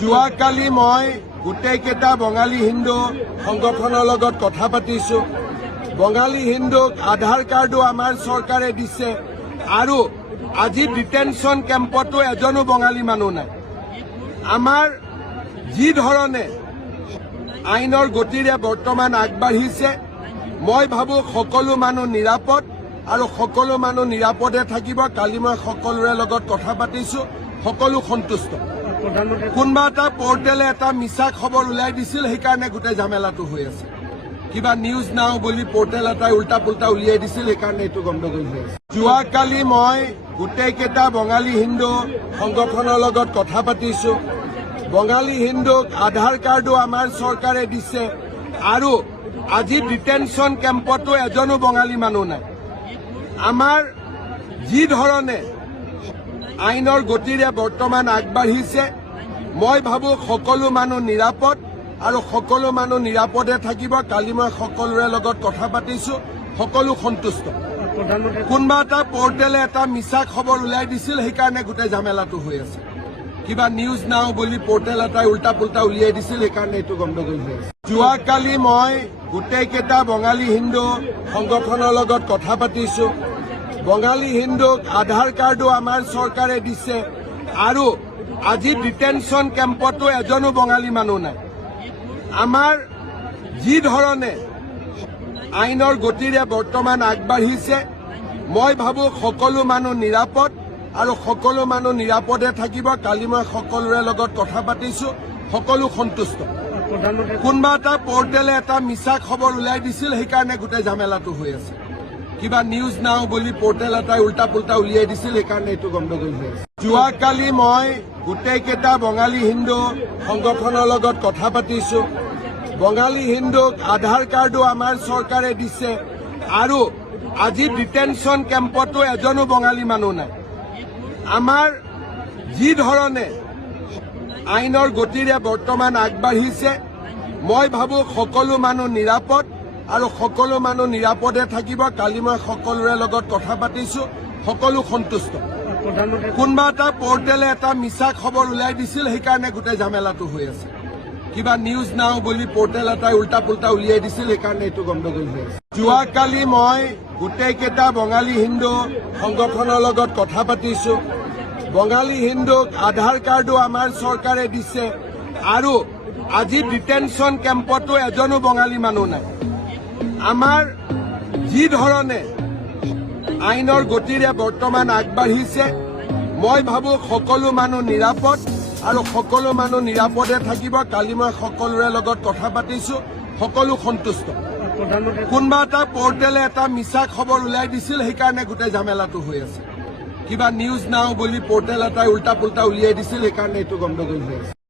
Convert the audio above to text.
যোৱাকালি মই গোটেইকেইটা বঙালী হিন্দু সংগঠনৰ লগত কথা পাতিছো। বঙালী হিন্দুক আধাৰ কাৰ্ডো আমাৰ চৰকাৰে দিছে আৰু আজি ডিটেনশ্যন কেম্পতো এজনো বঙালী মানুহ নাই। আমাৰ যি ধৰণে আইনৰ গতিৰে বৰ্তমান আগবাঢ়িছে, মই ভাবো সকলো মানুহ নিৰাপদ আৰু সকলো মানুহ নিৰাপদে থাকিব। কালি মই সকলোৰে লগত কথা পাতিছো, সকলো সন্তুষ্ট। কোনোবা এটা পৰ্টেলে এটা মিছা খবৰ উলাই দিছিল, সেইকাৰণে গোটেই ঝামেলাটো হৈ আছে। কিবা নিউজ নাও বুলি পৰ্টেল এটাই উল্টা পুল্টা উলিয়াই দিছিল, সেইকাৰণে এইটো গণ্ডগোল হৈ আছে। যোৱাকালি মই গোটেইকেইটা বঙালী হিন্দু সংগঠনৰ লগত কথা পাতিছো। বঙালী হিন্দুক আধাৰ কাৰ্ডো আমাৰ চৰকাৰে দিছে আৰু আজি ডিটেনশ্যন কেম্পতো এজনো বঙালী মানুহ নাই। আমাৰ যি ধৰণে আইনৰ গতিৰে বৰ্তমান আগবাঢ়িছে, মই ভাবো সকলো মানুহ নিৰাপদ আৰু সকলো মানুহ নিৰাপদে থাকিব। কালি মই সকলোৰে লগত কথা পাতিছো, সকলো সন্তুষ্ট। কোনোবা এটা পৰ্টেলে এটা মিছা খবৰ উলাই দিছিল, সেইকাৰণে গোটেই ঝামেলাটো হৈ আছে। কিবা নিউজ নাও বুলি পৰ্টেল এটাই উল্টা পুল্টা উলিয়াই দিছিল, সেইকাৰণে এইটো গণ্ডগোল হৈ আছে। যোৱাকালি মই গোটেইকেইটা বঙালী হিন্দু সংগঠনৰ লগত কথা পাতিছো। বঙালী হিন্দুক আধাৰ কাৰ্ডো আমাৰ চৰকাৰে দিছে আৰু আজি ডিটেনশ্যন কেম্পতো এজনো বঙালী মানুহ নাই। আমাৰ যি ধৰণে আইনৰ গতিৰে বৰ্তমান আগবাঢ়িছে, মই ভাবো সকলো মানুহ নিৰাপদ আৰু সকলো মানুহ নিৰাপদে থাকিব। কালি মই সকলোৰে লগত কথা পাতিছো, সকলো সন্তুষ্ট। কোনোবা এটা পৰ্টেলে এটা মিছা খবৰ উলাই দিছিল, সেইকাৰণে গোটেই ঝামেলাটো হৈ আছে। কিবা নিউজ নাও বুলি পৰ্টেল এটাই উল্টা পুল্টা উলিয়াই দিছিল, সেইকাৰণে এইটো গণ্ডগোল হৈ আছে। যোৱাকালি মই গোটেইকেইটা বঙালী হিন্দু সংগঠনৰ লগত কথা পাতিছো। বঙালী হিন্দুক আধাৰ কাৰ্ডো আমাৰ চৰকাৰে দিছে আৰু আজি ডিটেনশ্যন কেম্পতো এজনো বঙালী মানুহ নাই। আমাৰ যি ধৰণে আইনৰ গতিৰে বৰ্তমান আগবাঢ়িছে, মই ভাবো সকলো মানুহ নিৰাপদ আৰু সকলো মানুহ নিৰাপদে থাকিব। কালি মই সকলোৰে লগত কথা পাতিছো, সকলো সন্তুষ্ট। কোনোবা এটা পৰ্টেলে এটা মিছা খবৰ উলাই দিছিল, সেইকাৰণে গোটেই ঝামেলাটো হৈ আছে। কিবা নিউজ নাও বুলি পৰ্টেল এটাই উল্টা পুল্টা উলিয়াই দিছিল, সেইকাৰণে এইটো গণ্ডগোল হৈ আছে। যোৱাকালি মই গোটেইকেইটা বঙালী হিন্দু সংগঠনৰ লগত কথা পাতিছো। বঙালী হিন্দুক আধাৰ কাৰ্ডো আমাৰ চৰকাৰে দিছে আৰু আজি ডিটেনশ্যন কেম্পতো এজনো বঙালী মানুহ নাই। আমাৰ যি ধৰণে আইনৰ গতিৰে বৰ্তমান আগবাঢ়িছে, মই ভাবো সকলো মানুহ নিৰাপদ আৰু সকলো মানুহ নিৰাপদে থাকিব। কালি মই সকলোৰে লগত কথা পাতিছো, সকলো সন্তুষ্ট। কোনোবা এটা পৰ্টেলে এটা মিছা খবৰ উলাই দিছিল, সেইকাৰণে গোটেই ঝামেলাটো হৈ আছে। কিবা নিউজ নাও বুলি পৰ্টেল এটাই উল্টা পুল্টা উলিয়াই দিছিল, সেইকাৰণে এইটো গণ্ডগোল হৈ আছে।